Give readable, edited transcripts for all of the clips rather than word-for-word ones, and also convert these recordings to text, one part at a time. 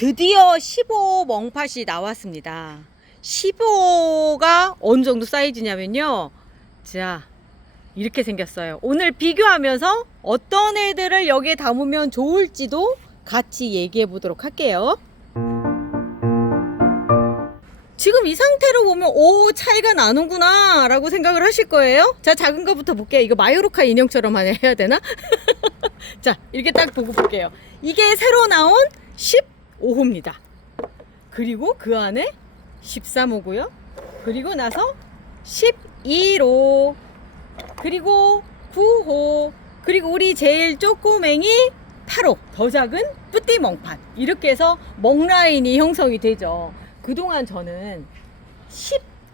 드디어 15 멍팟이 나왔습니다. 15가 어느 정도 사이즈냐면요. 자, 이렇게 생겼어요. 오늘 비교하면서 어떤 애들을 여기에 담으면 좋을지도 같이 얘기해 보도록 할게요. 지금 이 상태로 보면 오, 차이가 나는구나 라고 생각을 하실 거예요. 자, 작은 거부터 볼게요. 이거 마요르카 인형처럼 해야 되나? 자, 이렇게 딱 보고 볼게요. 이게 새로 나온 15호입니다. 그리고 그 안에 13호고요. 그리고 나서 11호, 그리고 9호, 그리고 우리 제일 쪼꼬맹이 8호, 더 작은 뿌띠멍팟. 이렇게 해서 멍라인이 형성이 되죠. 그동안 저는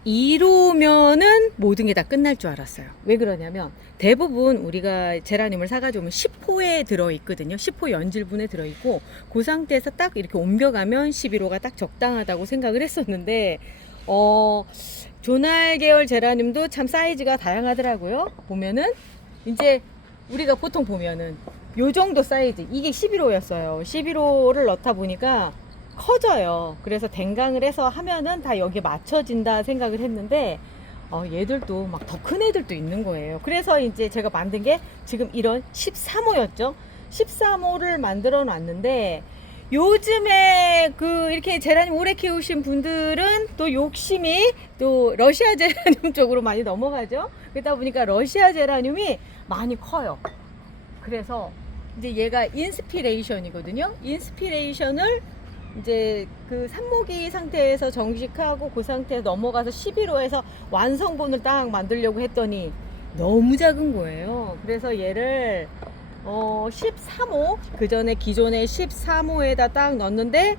12호면은 모든 게 다 끝날 줄 알았어요. 왜 그러냐면 대부분 우리가 제라늄을 사가지고 오면 10호에 들어있거든요. 10호 연질분에 들어있고 그 상태에서 딱 이렇게 옮겨가면 11호가 딱 적당하다고 생각을 했었는데 조날 계열 제라늄도 참 사이즈가 다양하더라고요. 보면은 이제 우리가 보통 보면은 요 정도 사이즈, 이게 11호였어요. 11호를 넣다 보니까 커져요. 그래서 댕강을 해서 하면은 다 여기에 맞춰진다 생각을 했는데 얘들도 막 더 큰 애들도 있는 거예요. 그래서 이제 제가 만든 게 지금 이런 13호였죠. 13호를 만들어 놨는데 요즘에 이렇게 제라늄 오래 키우신 분들은 또 욕심이 또 러시아 제라늄 쪽으로 많이 넘어가죠. 그러다 보니까 러시아 제라늄이 많이 커요. 그래서 이제 얘가 인스피레이션이거든요. 인스피레이션을 이제 그 삽목이 상태에서 정식하고 그 상태에서 넘어가서 11호에서 완성본을 딱 만들려고 했더니 너무 작은 거예요. 그래서 얘를 13호, 그 전에 기존의 13호에다 딱 넣었는데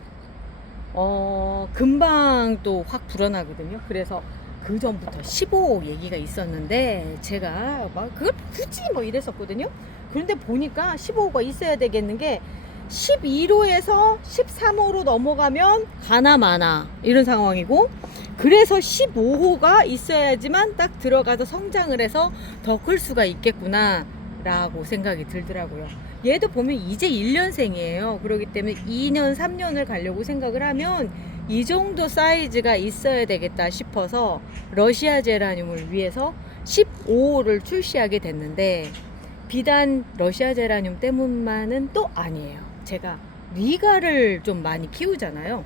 금방 또 확 불어나거든요. 그래서 그 전부터 15호 얘기가 있었는데 제가 막 그걸 굳이 뭐 이랬었거든요. 그런데 보니까 15호가 있어야 되겠는 게 11호에서 13호로 넘어가면 가나 마나 이런 상황이고, 그래서 15호가 있어야지만 딱 들어가서 성장을 해서 더 클 수가 있겠구나 라고 생각이 들더라고요. 얘도 보면 이제 1년생이에요. 그렇기 때문에 2년 3년을 가려고 생각을 하면 이 정도 사이즈가 있어야 되겠다 싶어서 러시아 제라늄을 위해서 15호를 출시하게 됐는데, 비단 러시아 제라늄 때문만은 또 아니에요. 제가 리갈을 좀 많이 키우잖아요.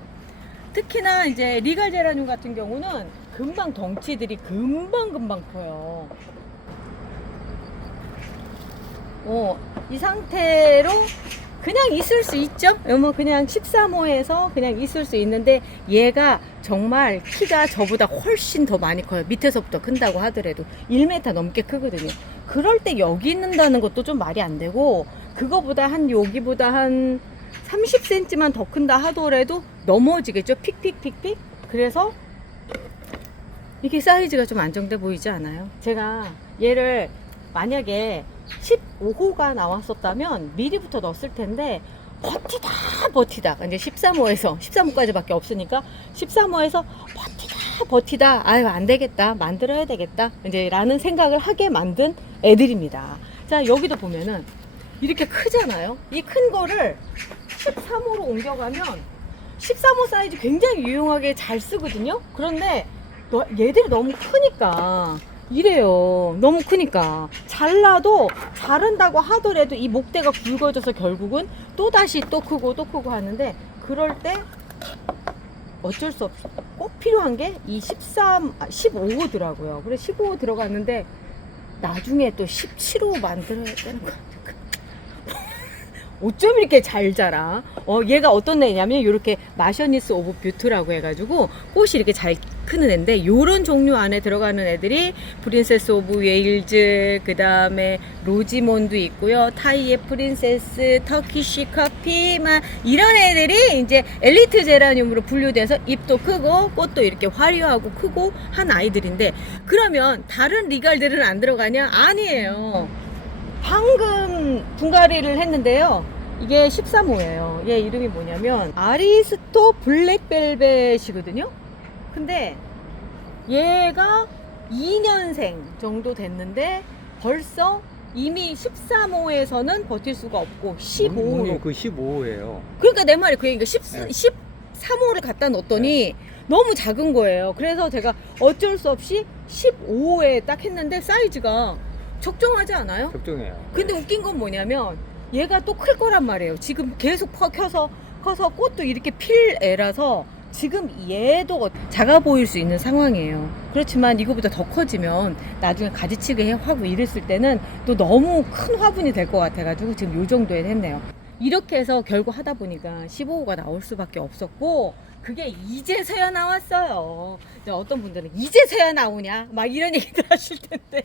특히나 이제 리갈 제라늄 같은 경우는 금방 덩치들이 금방 커요. 이 상태로 그냥 있을 수 있죠. 뭐 그냥 13호에서 그냥 있을 수 있는데 얘가 정말 키가 저보다 훨씬 더 많이 커요. 밑에서부터 큰다고 하더라도 1m 넘게 크거든요. 그럴 때 여기 있는다는 것도 좀 말이 안 되고, 그거보다 여기보다 한 30cm만 더 큰다 하더라도 넘어지겠죠. 픽픽픽픽. 그래서 이게 사이즈가 좀 안정돼 보이지 않아요? 제가 얘를 만약에 15호가 나왔었다면 미리부터 넣었을 텐데 버티다 이제 13호까지 밖에 없으니까 13호에서 버티다 아유 안 되겠다, 만들어야 되겠다 이제 라는 생각을 하게 만든 애들입니다. 자, 여기도 보면은 이렇게 크잖아요. 이 큰 거를 13호로 옮겨가면 13호 사이즈 굉장히 유용하게 잘 쓰거든요. 그런데 얘들이 너무 크니까 이래요. 너무 크니까 잘라도 자른다고 하더라도 이 목대가 굵어져서 결국은 또다시 또 크고 하는데, 그럴 때 어쩔 수 없이 꼭 필요한 게 이 15호더라고요. 그래서 15호 들어갔는데 나중에 또 17호 만들어야 되는 거 아닙니까? 어쩜 이렇게 잘 자라? 얘가 어떤 애냐면 이렇게 마셔니스 오브 뷰트라고 해가지고 꽃이 이렇게 잘 크는 애인데, 요런 종류 안에 들어가는 애들이 프린세스 오브 웨일즈, 그 다음에 로지몬도 있고요, 타이의 프린세스, 터키시 커피, 막 이런 애들이 이제 엘리트 제라늄으로 분류돼서 ip도 크고 꽃도 이렇게 화려하고 크고 한 아이들인데, 그러면 다른 리갈들은 안 들어가냐? 아니에요. 방금 분갈이를 했는데요. 이게 13호예요. 얘 이름이 뭐냐면 아리스토 블랙벨벳이거든요. 근데 얘가 2년생 정도 됐는데 벌써 이미 13호에서는 버틸 수가 없고 15호로. 어머니 그 15호예요. 그러니까 내 말이 그러니까 네. 13호를 갖다 놓았더니 너무 작은 거예요. 그래서 제가 어쩔 수 없이 15호에 딱 했는데 사이즈가 적정하지 않아요? 적정해요. 근데 웃긴 건 뭐냐면 얘가 또 클 거란 말이에요. 지금 계속 커서 꽃도 이렇게 필 애라서 지금 얘도 작아 보일 수 있는 상황이에요. 그렇지만 이거보다 더 커지면 나중에 가지치기 하고 이랬을 때는 또 너무 큰 화분이 될 것 같아가지고 지금 요 정도에 했네요. 이렇게 해서 결국 하다 보니까 15호가 나올 수밖에 없었고, 그게 이제서야 나왔어요. 어떤 분들은 이제서야 나오냐 막 이런 얘기들 하실 텐데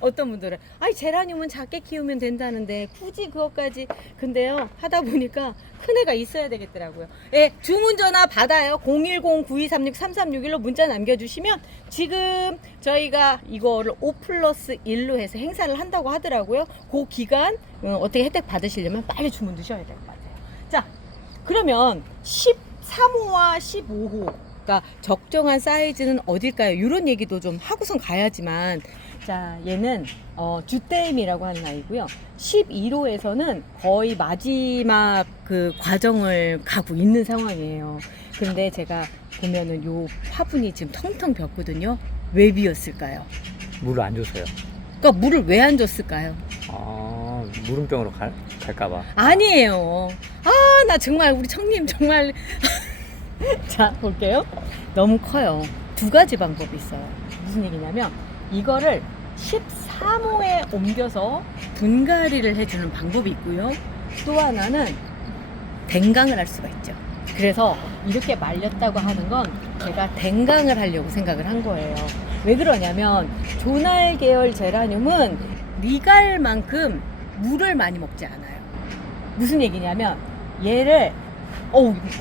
어떤 분들은 아이 제라늄은 작게 키우면 된다는데 굳이 그것까지. 근데요, 하다 보니까 큰 애가 있어야 되겠더라고요. 예, 주문 전화 받아요. 010-9236-3361로 문자 남겨주시면 지금 저희가 이거를 5+1로 해서 행사를 한다고 하더라고요. 그 기간 어떻게 혜택 받으시려면 빨리 주문 주셔야 될 것 같아요. 자, 그러면 13호와 15호가 적정한 사이즈는 어딜까요? 이런 얘기도 좀 하고선 가야지만, 자, 얘는 주댐이라고 하는 아이고요. 11호에서는 거의 마지막 그 과정을 가고 있는 상황이에요. 근데 제가 보면은 요 화분이 지금 텅텅 비었거든요. 왜 비었을까요? 물을 안 줬어요. 그러니까 물을 왜 안 줬을까요? 아, 물음병으로 갈까봐. 아니에요. 나 정말 우리 청님 정말 자, 볼게요. 너무 커요. 두 가지 방법이 있어요. 무슨 얘기냐면 이거를 13호에 옮겨서 분갈이를 해주는 방법이 있고요. 또 하나는 댕강을 할 수가 있죠. 그래서 이렇게 말렸다고 하는 건 제가 댕강을 하려고 생각을 한 거예요. 왜 그러냐면 조날 계열 제라늄은 리갈만큼 물을 많이 먹지 않아요. 무슨 얘기냐면 얘를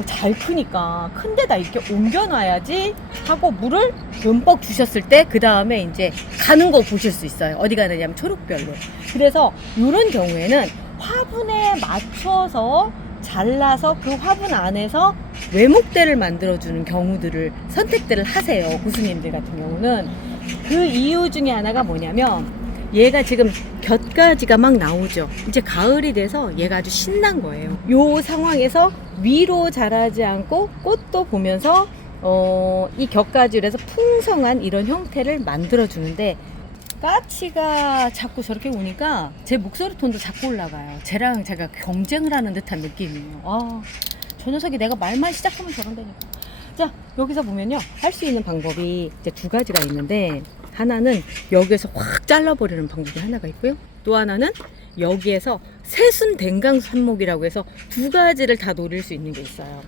잘 크니까 큰 데다 이렇게 옮겨놔야지 하고 물을 듬뿍 주셨을 때 그 다음에 이제 가는 거 보실 수 있어요. 어디 가느냐면 초록별로. 그래서 이런 경우에는 화분에 맞춰서 잘라서 그 화분 안에서 외목대를 만들어주는 경우들을 선택들을 하세요. 고수님들 같은 경우는. 그 이유 중에 하나가 뭐냐면 얘가 지금 곁가지가 막 나오죠. 이제 가을이 돼서 얘가 아주 신난 거예요. 요 상황에서 위로 자라지 않고 꽃도 보면서 이 곁가지로 해서 풍성한 이런 형태를 만들어 주는데, 까치가 자꾸 저렇게 우니까 제 목소리 톤도 자꾸 올라가요. 쟤랑 제가 경쟁을 하는 듯한 느낌이에요. 저 녀석이 내가 말만 시작하면 저런다니까. 자, 여기서 보면요, 할 수 있는 방법이 이제 두 가지가 있는데, 하나는 여기에서 확 잘라버리는 방법이 하나가 있고요. 또 하나는 여기에서 새순 댕강 삽목이라고 해서 두 가지를 다 노릴 수 있는 게 있어요.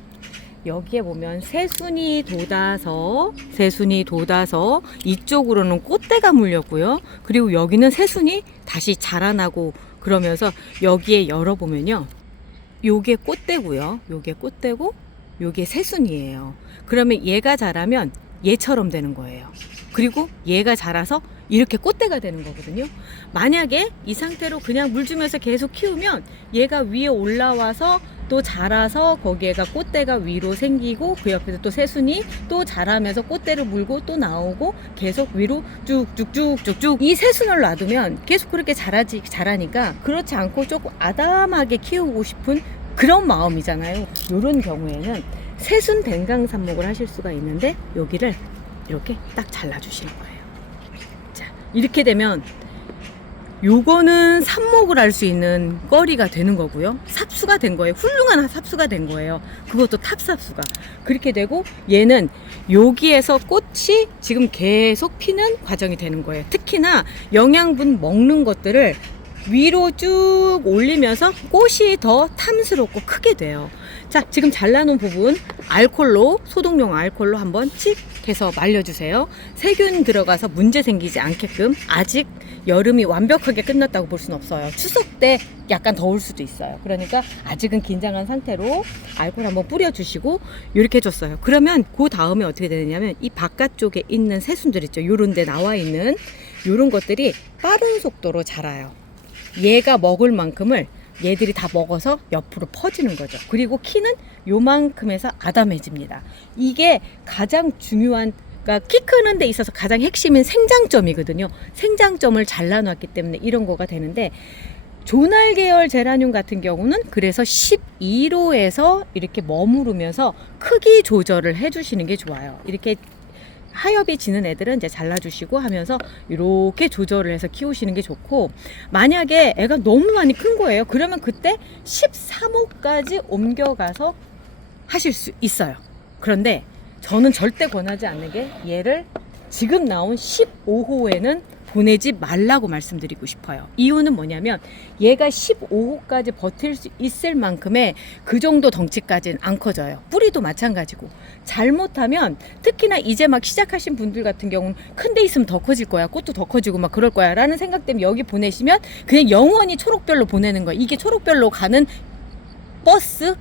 여기에 보면 새순이 돋아서 이쪽으로는 꽃대가 물렸고요. 그리고 여기는 새순이 다시 자라나고 그러면서 여기에 열어보면요, 요게 꽃대고요. 요게 꽃대고 요게 새순이에요. 그러면 얘가 자라면 얘처럼 되는 거예요. 그리고 얘가 자라서 이렇게 꽃대가 되는 거거든요. 만약에 이 상태로 그냥 물 주면서 계속 키우면 얘가 위에 올라와서 또 자라서 거기에가 꽃대가 위로 생기고 그 옆에서 또 새순이 또 자라면서 꽃대를 물고 또 나오고 계속 위로 쭉쭉쭉쭉쭉 이 새순을 놔두면 계속 그렇게 자라니까 그렇지 않고 조금 아담하게 키우고 싶은 그런 마음이잖아요. 이런 경우에는 새순 댕강 삽목을 하실 수가 있는데 여기를 이렇게 딱 잘라주시는 거예요. 자, 이렇게 되면 요거는 삽목을 할 수 있는 거리가 되는 거고요. 삽수가 된 거예요. 훌륭한 삽수가 된 거예요. 그것도 탑삽수가. 그렇게 되고 얘는 여기에서 꽃이 지금 계속 피는 과정이 되는 거예요. 특히나 영양분 먹는 것들을 위로 쭉 올리면서 꽃이 더 탐스럽고 크게 돼요. 자, 지금 잘라놓은 부분 알콜로, 소독용 알콜로 한번 칙 해서 말려주세요. 세균 들어가서 문제 생기지 않게끔. 아직 여름이 완벽하게 끝났다고 볼 수는 없어요. 추석 때 약간 더울 수도 있어요. 그러니까 아직은 긴장한 상태로 알콜 한번 뿌려주시고 이렇게 해줬어요. 그러면 그 다음에 어떻게 되느냐면 이 바깥쪽에 있는 새순들 있죠. 요런 데 나와 있는 요런 것들이 빠른 속도로 자라요. 얘가 먹을 만큼을 얘들이 다 먹어서 옆으로 퍼지는 거죠. 그리고 키는 요만큼에서 아담해집니다. 이게 가장 중요한, 그러니까 키 크는 데 있어서 가장 핵심인 생장점이거든요. 생장점을 잘라놨기 때문에 이런 거가 되는데 조날 계열 제라늄 같은 경우는 그래서 12로에서 이렇게 머무르면서 크기 조절을 해주시는 게 좋아요. 이렇게 하엽이 지는 애들은 이제 잘라주시고 하면서 이렇게 조절을 해서 키우시는 게 좋고, 만약에 애가 너무 많이 큰 거예요. 그러면 그때 13호까지 옮겨가서 하실 수 있어요. 그런데 저는 절대 권하지 않는 게 얘를 지금 나온 15호에는 보내지 말라고 말씀드리고 싶어요. 이유는 뭐냐면 얘가 15호까지 버틸 수 있을 만큼의 그 정도 덩치까지는 안 커져요. 뿌리도 마찬가지고. 잘못하면 특히나 이제 막 시작하신 분들 같은 경우는 큰 데 있으면 더 커질 거야, 꽃도 더 커지고 막 그럴 거야 라는 생각 때문에 여기 보내시면 그냥 영원히 초록별로 보내는 거예요. 이게 초록별로 가는 버스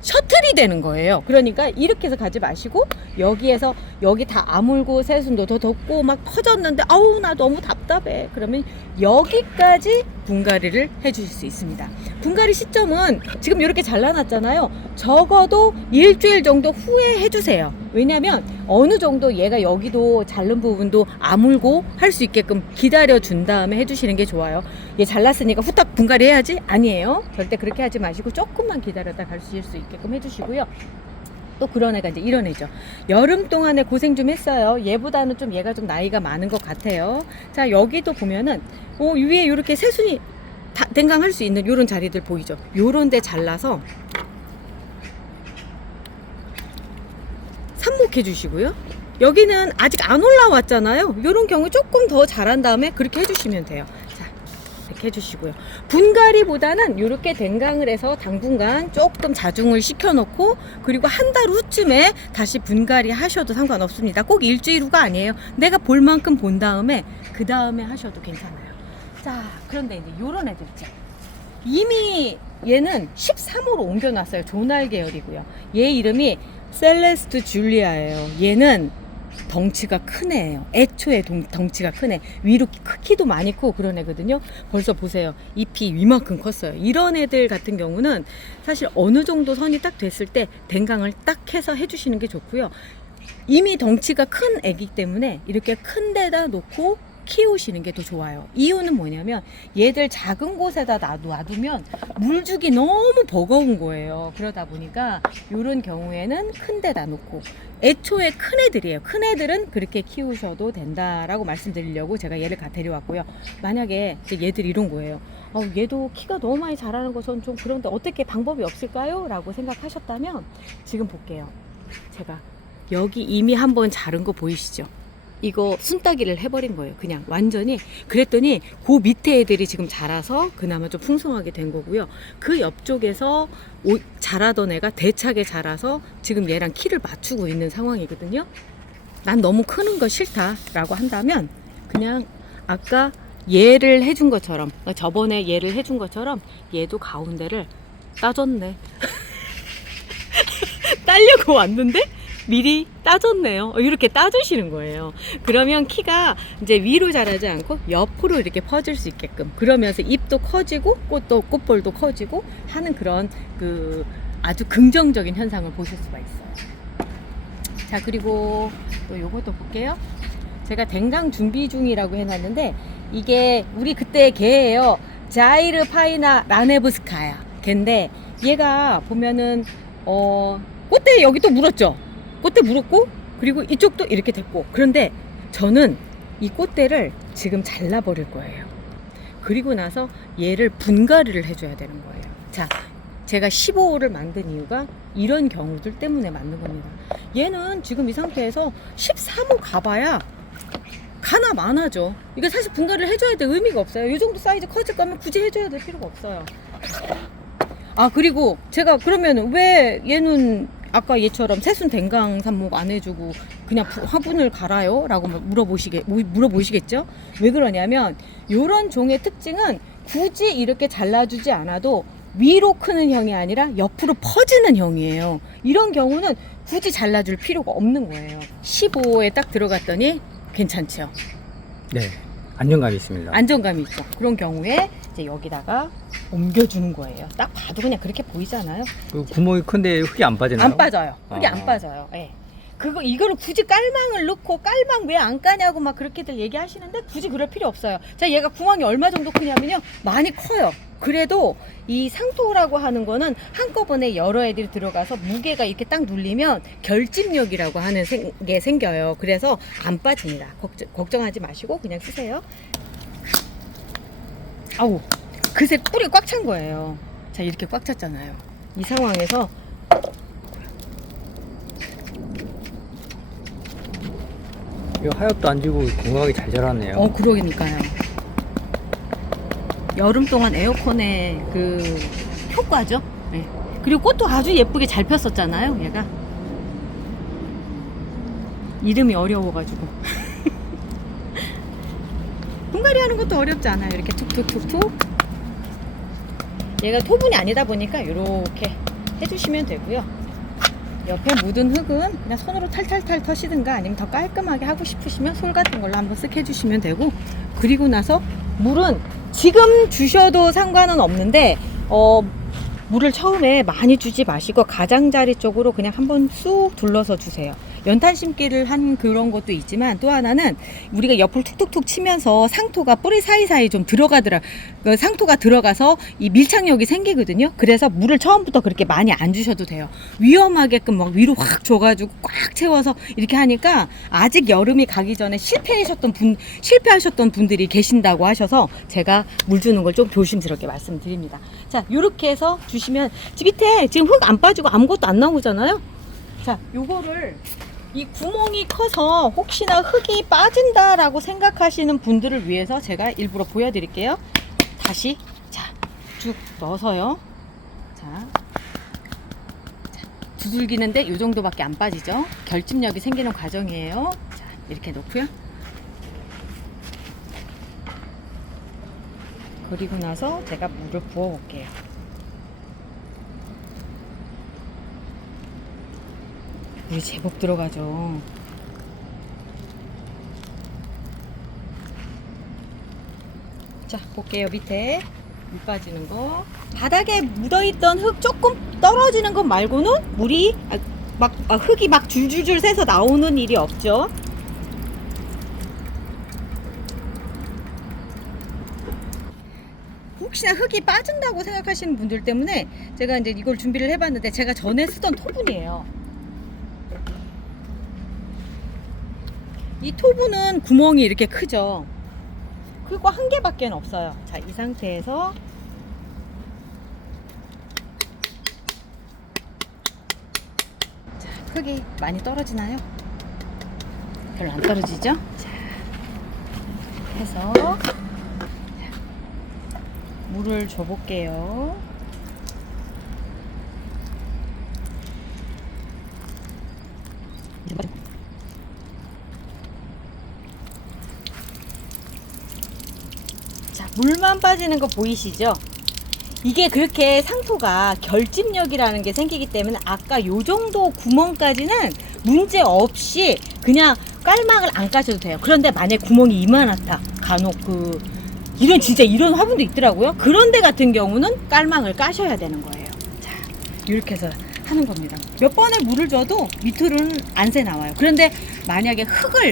셔틀이 되는 거예요. 그러니까 이렇게 해서 가지 마시고 여기에서 여기 다 아물고 새순도 더 덮고 막 커졌는데 아우 나 너무 답답해. 그러면 여기까지 분갈이를 해주실 수 있습니다. 분갈이 시점은 지금 이렇게 잘라놨잖아요. 적어도 일주일 정도 후에 해주세요. 왜냐면 어느 정도 얘가 여기도 자른 부분도 아물고 할 수 있게끔 기다려 준 다음에 해주시는 게 좋아요. 얘 잘랐으니까 후딱 분갈이 해야지? 아니에요. 절대 그렇게 하지 마시고 조금만 기다렸다 가실 수 있게끔 해주시고요. 또 그런 애가 이제 이런 애죠. 여름 동안에 고생 좀 했어요. 얘보다는 좀 얘가 좀 나이가 많은 것 같아요. 자, 여기도 보면은 위에 이렇게 새순이 댕강할 수 있는 요런 자리들 보이죠? 요런 데 잘라서 삽목해 주시고요. 여기는 아직 안 올라왔잖아요. 요런 경우 조금 더 자란 다음에 그렇게 해주시면 돼요. 자, 이렇게 해주시고요. 분갈이보다는 이렇게 댕강을 해서 당분간 조금 자중을 시켜놓고 그리고 한 달 후쯤에 다시 분갈이 하셔도 상관없습니다. 꼭 일주일 후가 아니에요. 내가 볼 만큼 본 다음에 그 다음에 하셔도 괜찮아요. 자, 그런데 이제 요런 애들 있죠. 이미 얘는 13호로 옮겨놨어요. 조날 계열이고요. 얘 이름이 셀레스트 줄리아예요. 얘는 덩치가 큰 애예요. 애초에 덩치가 큰 애. 위로 키도 많이 크고 그런 애거든요. 벌써 보세요. 잎이 이만큼 컸어요. 이런 애들 같은 경우는 사실 어느 정도 선이 딱 됐을 때 댕강을 딱 해서 해주시는 게 좋고요. 이미 덩치가 큰 애기 때문에 이렇게 큰 데다 놓고 키우시는 게 더 좋아요. 이유는 뭐냐면 얘들 작은 곳에다 놔두면 물주기 너무 버거운 거예요. 그러다 보니까 이런 경우에는 큰 데다 놓고, 애초에 큰 애들이에요. 큰 애들은 그렇게 키우셔도 된다라고 말씀드리려고 제가 얘를 데려왔고요. 만약에 얘들 이런 거예요. 얘도 키가 너무 많이 자라는 것은 좀 그런데 어떻게 방법이 없을까요? 라고 생각하셨다면 지금 볼게요. 제가 여기 이미 한번 자른 거 보이시죠? 이거 순따기를 해버린 거예요. 그냥 완전히. 그랬더니 그 밑에 애들이 지금 자라서 그나마 좀 풍성하게 된 거고요. 그 옆쪽에서 자라던 애가 대차게 자라서 지금 얘랑 키를 맞추고 있는 상황이거든요. 난 너무 크는 거 싫다라고 한다면 그냥 아까 얘를 해준 것처럼, 저번에 얘를 해준 것처럼 얘도 가운데를 따졌네. 따려고 왔는데 미리 따졌네요. 이렇게 따주시는 거예요. 그러면 키가 이제 위로 자라지 않고 옆으로 이렇게 퍼질 수 있게끔, 그러면서 잎도 커지고 꽃볼도 커지고 하는 그런 그 아주 긍정적인 현상을 보실 수가 있어요. 자, 그리고 또 요것도 볼게요. 제가 댕강 준비 중이라고 해놨는데 이게 우리 그때 개예요. 자이르 파이나 라네브스카야 걔인데, 얘가 보면은 꽃대 여기 또 물었죠. 꽃대 물었고 그리고 이쪽도 이렇게 됐고, 그런데 저는 이 꽃대를 지금 잘라버릴 거예요. 그리고 나서 얘를 분갈이를 해줘야 되는 거예요. 자, 제가 15호를 만든 이유가 이런 경우들 때문에 만든 겁니다. 얘는 지금 이 상태에서 13호 가봐야 가나 마나죠. 이거 사실 분갈이를 해줘야 돼. 의미가 없어요. 이 정도 사이즈 커질 거면 굳이 해줘야 될 필요가 없어요. 그리고 제가 그러면 왜 얘는 아까 얘처럼 새순 댕강 삽목 안 해주고 그냥 화분을 갈아요? 라고 물어보시겠죠? 왜 그러냐면 요런 종의 특징은 굳이 이렇게 잘라주지 않아도 위로 크는 형이 아니라 옆으로 퍼지는 형이에요. 이런 경우는 굳이 잘라줄 필요가 없는 거예요. 15호에 딱 들어갔더니 괜찮죠? 네, 안정감이 있습니다. 안정감이 있죠. 그런 경우에 이제 여기다가 옮겨주는 거예요. 딱 봐도 그냥 그렇게 보이잖아요. 그 구멍이 큰데 흙이 안 빠지나요? 안 빠져요. 흙이 안 빠져요. 네. 이거를 굳이 깔망을 넣고 깔망 왜 안 까냐고 막 그렇게들 얘기하시는데 굳이 그럴 필요 없어요. 자, 얘가 구멍이 얼마 정도 크냐면요. 많이 커요. 그래도 이 상토라고 하는 거는 한꺼번에 여러 애들이 들어가서 무게가 이렇게 딱 눌리면 결집력이라고 하는 게 생겨요. 그래서 안 빠집니다. 걱정하지 마시고 그냥 쓰세요. 아우, 그새 뿔이 꽉 찬 거예요. 자, 이렇게 꽉 찼잖아요. 이 상황에서 이거 하엽도 안 지고 건강하게 잘 자랐네요. 그러니까요. 여름 동안 에어컨의 그 효과죠. 네. 그리고 꽃도 아주 예쁘게 잘 폈었잖아요. 얘가 이름이 어려워가지고 분갈이 하는 것도 어렵지 않아요. 이렇게 툭툭툭툭. 얘가 토분이 아니다 보니까 이렇게 해주시면 되고요. 옆에 묻은 흙은 그냥 손으로 탈탈탈 터시든가 아니면 더 깔끔하게 하고 싶으시면 솔 같은 걸로 한번 쓱 해주시면 되고, 그리고 나서 물은 지금 주셔도 상관은 없는데 물을 처음에 많이 주지 마시고 가장자리 쪽으로 그냥 한번 쑥 둘러서 주세요. 연탄 심기를 한 그런 것도 있지만, 또 하나는 우리가 옆을 툭툭툭 치면서 상토가 뿌리 사이사이 좀 상토가 들어가서 이 밀착력이 생기거든요. 그래서 물을 처음부터 그렇게 많이 안 주셔도 돼요. 위험하게끔 막 위로 확 줘가지고 꽉 채워서 이렇게 하니까 아직 여름이 가기 전에 실패하셨던 분들이 계신다고 하셔서 제가 물 주는 걸 좀 조심스럽게 말씀드립니다. 자, 요렇게 해서 주시면 밑에 지금 흙 안 빠지고 아무것도 안 나오잖아요. 자, 요거를 이 구멍이 커서 혹시나 흙이 빠진다라고 생각하시는 분들을 위해서 제가 일부러 보여드릴게요. 다시 쭉 넣어서요. 자, 두들기는데 요 정도밖에 안 빠지죠. 결집력이 생기는 과정이에요. 자, 이렇게 놓고요. 그리고 나서 제가 물을 부어 볼게요. 물이 제법 들어가죠. 자, 볼게요. 밑에 물 빠지는 거. 바닥에 묻어있던 흙 조금 떨어지는 것 말고는 물이 흙이 막 줄줄줄 새서 나오는 일이 없죠. 혹시나 흙이 빠진다고 생각하시는 분들 때문에 제가 이제 이걸 준비를 해봤는데, 제가 전에 쓰던 토분이에요. 이 토분은 구멍이 이렇게 크죠. 그리고 한 개밖에 없어요. 자, 이 상태에서 자, 흙이 많이 떨어지나요? 별로 안 떨어지죠? 자, 해서 물을 줘볼게요. 자, 물만 빠지는 거 보이시죠? 이게 그렇게 상토가 결집력이라는 게 생기기 때문에 아까 요 정도 구멍까지는 문제 없이 그냥 깔망을 안 까셔도 돼요. 그런데 만약에 구멍이 이만하다, 간혹 이런 화분도 있더라고요. 그런 데 같은 경우는 깔망을 까셔야 되는 거예요. 자, 이렇게 해서 하는 겁니다. 몇 번을 물을 줘도 밑으로는 안 새 나와요. 그런데 만약에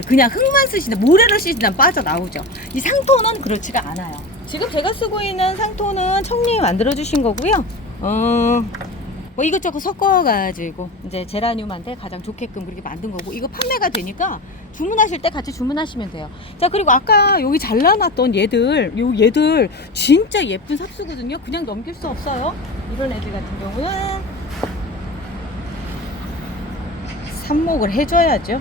그냥 흙만 쓰시다, 모래를 쓰시다 빠져나오죠. 이 상토는 그렇지가 않아요. 지금 제가 쓰고 있는 상토는 청님이 만들어 주신 거고요. 뭐 이것저것 섞어가지고 이제 제라늄한테 가장 좋게끔 그렇게 만든 거고, 이거 판매가 되니까 주문하실 때 같이 주문하시면 돼요. 자, 그리고 아까 여기 잘라놨던 얘들 진짜 예쁜 삽수거든요. 그냥 넘길 수 없어요. 이런 애들 같은 경우는 삽목을 해줘야죠.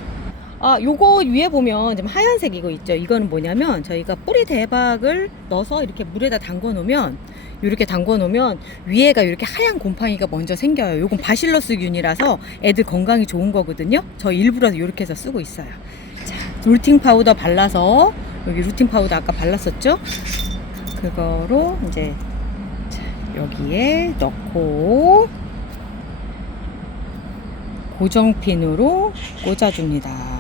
요거 위에 보면 좀 하얀색 이거 있죠. 이거는 뭐냐면 저희가 뿌리 대박을 넣어서 이렇게 물에다 담궈 놓으면, 이렇게 담궈 놓으면 위에가 이렇게 하얀 곰팡이가 먼저 생겨요. 요건 바실러스균이라서 애들 건강이 좋은 거거든요. 저 일부러 이렇게 해서 쓰고 있어요. 자, 루팅 파우더 발라서, 여기 루팅 파우더 아까 발랐었죠? 그거로 이제 여기에 넣고 고정핀으로 꽂아줍니다.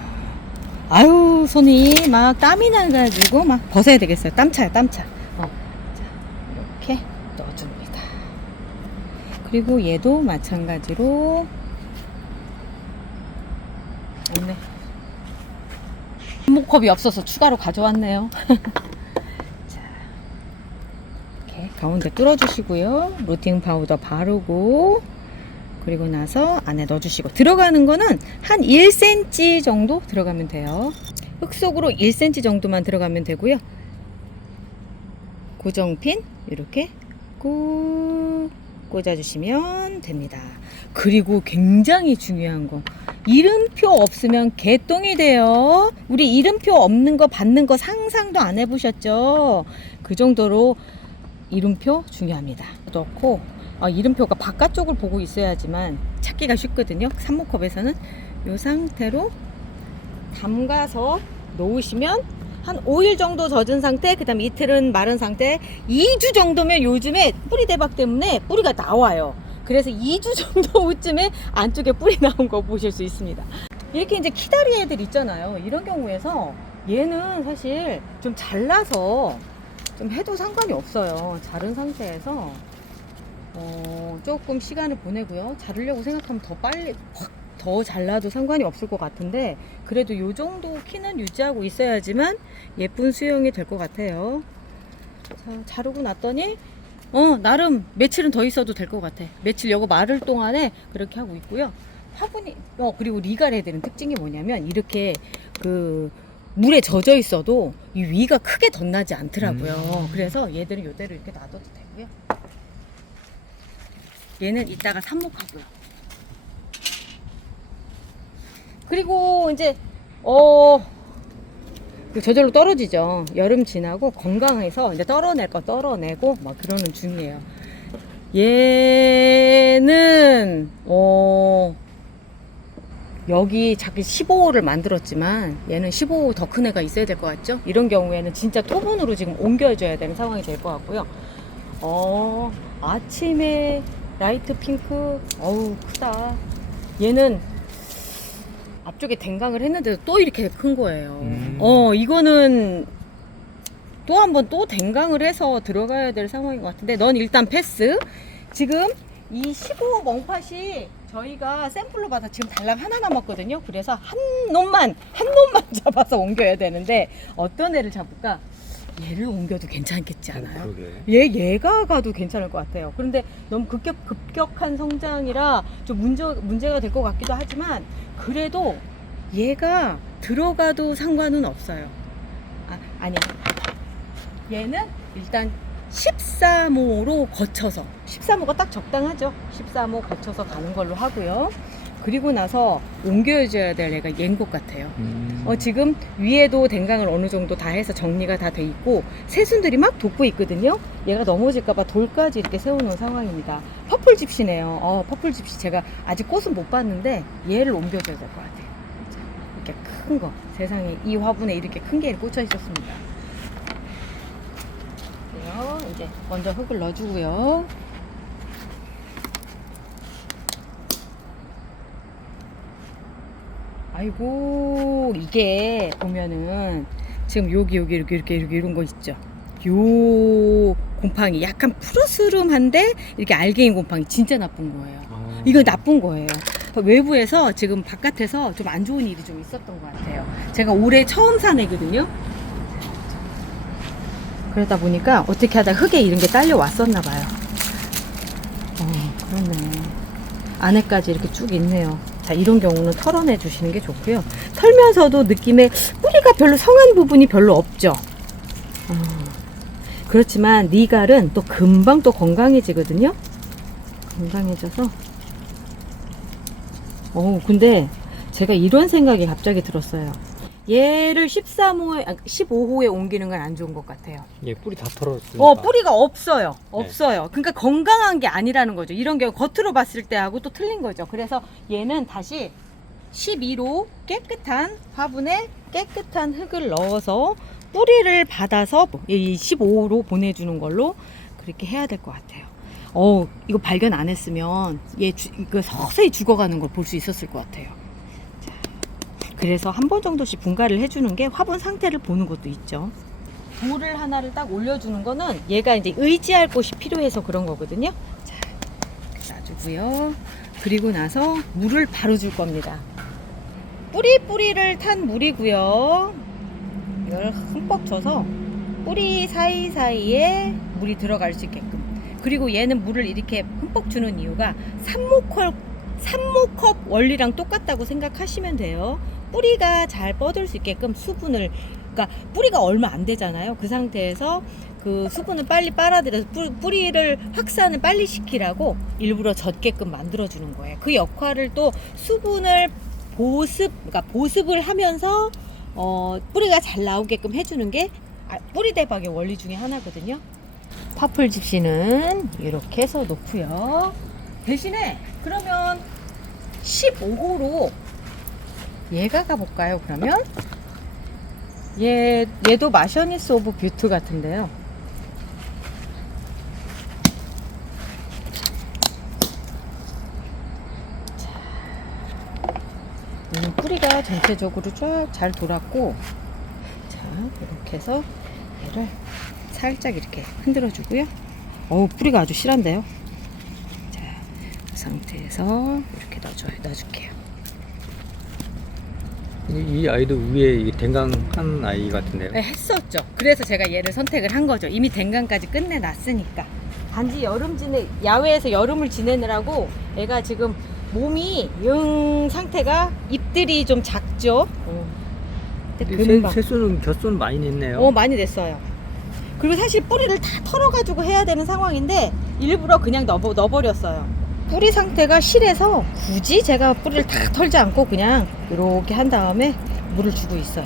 아유, 손이 막 땀이 나가지고 막 벗어야 되겠어요. 땀차요, 땀차. 자, 이렇게 넣어줍니다. 그리고 얘도 마찬가지로 컵이 없어서 추가로 가져왔네요. 자, 이렇게 가운데 뚫어주시고요. 루팅 파우더 바르고, 그리고 나서 안에 넣어주시고, 들어가는 거는 한 1cm 정도 들어가면 돼요. 흙 속으로 1cm 정도만 들어가면 되고요. 고정핀 이렇게 꾹 꽂아주시면 됩니다. 그리고 굉장히 중요한 거, 이름표 없으면 개똥이 돼요. 우리 이름표 없는 거 받는 거 상상도 안 해보셨죠? 그 정도로 이름표 중요합니다. 넣고, 이름표가 바깥쪽을 보고 있어야지만 찾기가 쉽거든요. 산모컵에서는 이 상태로 담가서 놓으시면 한 5일 정도 젖은 상태, 그 다음 이틀은 마른 상태, 2주 정도면 요즘에 뿌리 대박 때문에 뿌리가 나와요. 그래서 2주 정도 후쯤에 안쪽에 뿌리 나온 거 보실 수 있습니다. 이렇게 이제 키다리 애들 있잖아요. 이런 경우에서 얘는 사실 좀 잘라서 좀 해도 상관이 없어요. 자른 상태에서 조금 시간을 보내고요. 자르려고 생각하면 더 빨리 더 잘라도 상관이 없을 것 같은데, 그래도 요 정도 키는 유지하고 있어야지만 예쁜 수영이 될 것 같아요. 자, 자르고 났더니 나름 며칠은 더 있어도 될 것 같아. 며칠 요거 마를 동안에 그렇게 하고 있고요. 화분이 그리고 리갈애들은 특징이 뭐냐면 이렇게 그 물에 젖어 있어도 이 위가 크게 덧나지 않더라고요. 그래서 얘들은 요대로 이렇게 놔둬도 되고요. 얘는 이따가 삽목하고요. 그리고 이제 저절로 떨어지죠. 여름 지나고 건강해서 이제 떨어낼 거 떨어내고 막 그러는 중이에요. 얘는 여기 자기 15호를 만들었지만 얘는 15호 더 큰 애가 있어야 될 것 같죠? 이런 경우에는 진짜 토분으로 지금 옮겨줘야 되는 상황이 될 것 같고요. 아침에 라이트 핑크, 어우 크다. 얘는 앞쪽에 댕강을 했는데도 또 이렇게 큰 거예요. 이거는 또 한 번 또 댕강을 해서 들어가야 될 상황인 것 같은데, 넌 일단 패스. 지금 이 15호 멍팥이 저희가 샘플로 받아 지금 달랑 하나 남았거든요. 그래서 한 놈만 잡아서 옮겨야 되는데, 어떤 애를 잡을까? 얘를 옮겨도 괜찮겠지 않아요? 얘가 가도 괜찮을 것 같아요. 그런데 너무 급격한 성장이라 좀 문제가 될 것 같기도 하지만, 그래도 얘가 들어가도 상관은 없어요. 아니야. 얘는 일단 13호로 거쳐서, 13호가 딱 적당하죠. 13호 거쳐서 가는 걸로 하고요. 그리고 나서 옮겨줘야 될 애가 얘인 것 같아요. 지금 위에도 댕강을 어느 정도 다 해서 정리가 다 돼 있고, 새순들이 막 돋고 있거든요. 얘가 넘어질까봐 돌까지 이렇게 세워놓은 상황입니다. 퍼플 집시네요. 퍼플 집시 제가 아직 꽃은 못 봤는데 얘를 옮겨줘야 될 것 같아요. 자, 이렇게 큰 거, 세상에 이 화분에 이렇게 큰 게 꽂혀 있었습니다. 이제 먼저 흙을 넣어주고요. 아이고, 이게 보면은 지금 여기 이렇게 이런 거 있죠. 요 곰팡이 약간 푸르스름한데 이렇게 알갱이 곰팡이 진짜 나쁜 거예요. 이거 나쁜 거예요. 외부에서 지금 바깥에서 좀 안 좋은 일이 좀 있었던 것 같아요. 제가 올해 처음 산 애거든요. 그러다 보니까 어떻게 하다 흙에 이런 게 딸려 왔었나 봐요. 그렇네. 안에까지 이렇게 쭉 있네요. 자, 이런 경우는 털어내 주시는 게 좋고요. 털면서도 느낌에 뿌리가 별로 성한 부분이 별로 없죠. 그렇지만 리갈은 또 금방 또 건강해지거든요. 건강해져서. 근데 제가 이런 생각이 갑자기 들었어요. 얘를 15호에 옮기는 건 안 좋은 것 같아요. 얘 뿌리 다 털었으니까. 뿌리가 없어요. 네. 없어요. 그러니까 건강한 게 아니라는 거죠. 이런 경우 겉으로 봤을 때하고 또 틀린 거죠. 그래서 얘는 다시 12로 깨끗한 화분에 깨끗한 흙을 넣어서 뿌리를 받아서 이 15호로 보내주는 걸로 그렇게 해야 될 것 같아요. 이거 발견 안 했으면 얘 이거 서서히 죽어가는 걸 볼 수 있었을 것 같아요. 그래서 한 번 정도씩 분갈이를 해주는 게 화분 상태를 보는 것도 있죠. 돌을 하나를 딱 올려주는 거는 얘가 이제 의지할 곳이 필요해서 그런 거거든요. 자, 놔주고요. 그리고 나서 물을 바로 줄 겁니다. 뿌리를 탄 물이고요. 이걸 흠뻑 쳐서 뿌리 사이사이에 물이 들어갈 수 있게끔. 그리고 얘는 물을 이렇게 흠뻑 주는 이유가 산모컵 원리랑 똑같다고 생각하시면 돼요. 뿌리가 잘 뻗을 수 있게끔 수분을, 그러니까 뿌리가 얼마 안 되잖아요. 그 상태에서 그 수분을 빨리 빨아들여서 뿌리를 확산을 빨리 시키라고 일부러 젖게끔 만들어주는 거예요. 그 역할을 또 수분을 그러니까 보습을 하면서 뿌리가 잘 나오게끔 해주는 게 뿌리 대박의 원리 중에 하나거든요. 파플 집시는 이렇게 해서 놓고요. 대신에 그러면 15호로 얘가 가볼까요? 그러면 얘도 마셔니스 오브 뷰트 같은데요. 자, 얘는 뿌리가 전체적으로 쫙 잘 돌았고, 자 이렇게 해서 얘를 살짝 이렇게 흔들어 주고요. 뿌리가 아주 실한데요. 자, 그 상태에서 이렇게 놔줄게요. 이 아이도 위에 댕강한 아이 같은데요. 네, 했었죠. 그래서 제가 얘를 선택을 한 거죠. 이미 댕강까지 끝내놨으니까. 단지 야외에서 여름을 지내느라고 얘가 지금 몸이 상태가 잎들이 좀 작죠. 근데 새수는 곁수는 많이 냈네요. 많이 냈어요. 그리고 사실 뿌리를 다 털어가지고 해야 되는 상황인데 일부러 그냥 넣어버렸어요. 뿌리 상태가 실해서 굳이 제가 뿌리를 다 털지 않고 그냥 이렇게 한 다음에 물을 주고 있어요.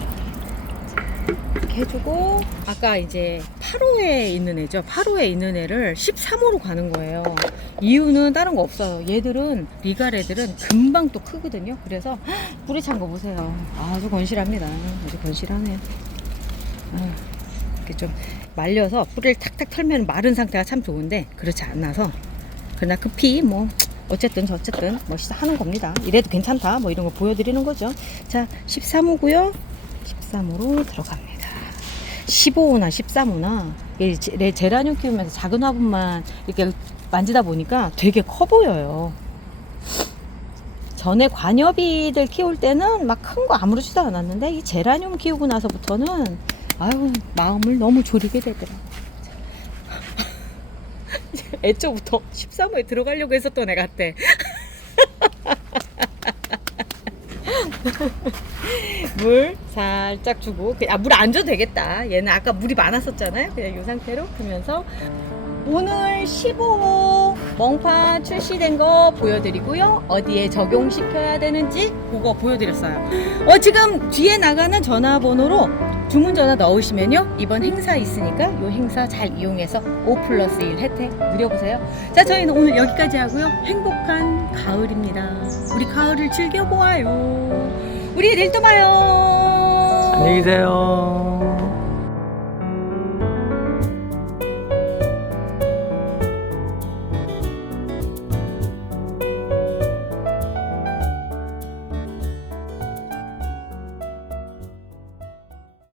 이렇게 해주고, 아까 이제 8호에 있는 애죠. 8호에 있는 애를 13호로 가는 거예요. 이유는 다른 거 없어요. 얘들은, 리갈 애들은 금방 또 크거든요. 그래서 뿌리 찬 거 보세요. 아주 건실합니다. 아주 건실하네요. 이렇게 좀 말려서 뿌리를 탁탁 털면 마른 상태가 참 좋은데 그렇지 않아서, 그러나 급히 어쨌든 하는 겁니다. 이래도 괜찮다 이런 거 보여드리는 거죠. 자, 13호고요. 13호로 들어갑니다. 15호나 13호나 제라늄 키우면서 작은 화분만 이렇게 만지다 보니까 되게 커 보여요. 전에 관여비들 키울 때는 막 큰 거 아무렇지도 않았는데 이 제라늄 키우고 나서부터는 마음을 너무 졸이게 되더라고요. 애초부터 13호에 들어가려고 했었던 애 같아. 물 살짝 주고, 물 안 줘도 되겠다. 얘는 아까 물이 많았었잖아요. 그냥 이 상태로 하면서 오늘 15호 멍파 출시된 거 보여드리고요. 어디에 적용시켜야 되는지 그거 보여드렸어요. 지금 뒤에 나가는 전화번호로 주문 전화 넣으시면요, 이번 행사 있으니까 이 행사 잘 이용해서 5+1 혜택 누려보세요. 자, 저희는 오늘 여기까지 하고요. 행복한 가을입니다. 우리 가을을 즐겨보아요. 우리 내일 또 봐요. 안녕히 계세요.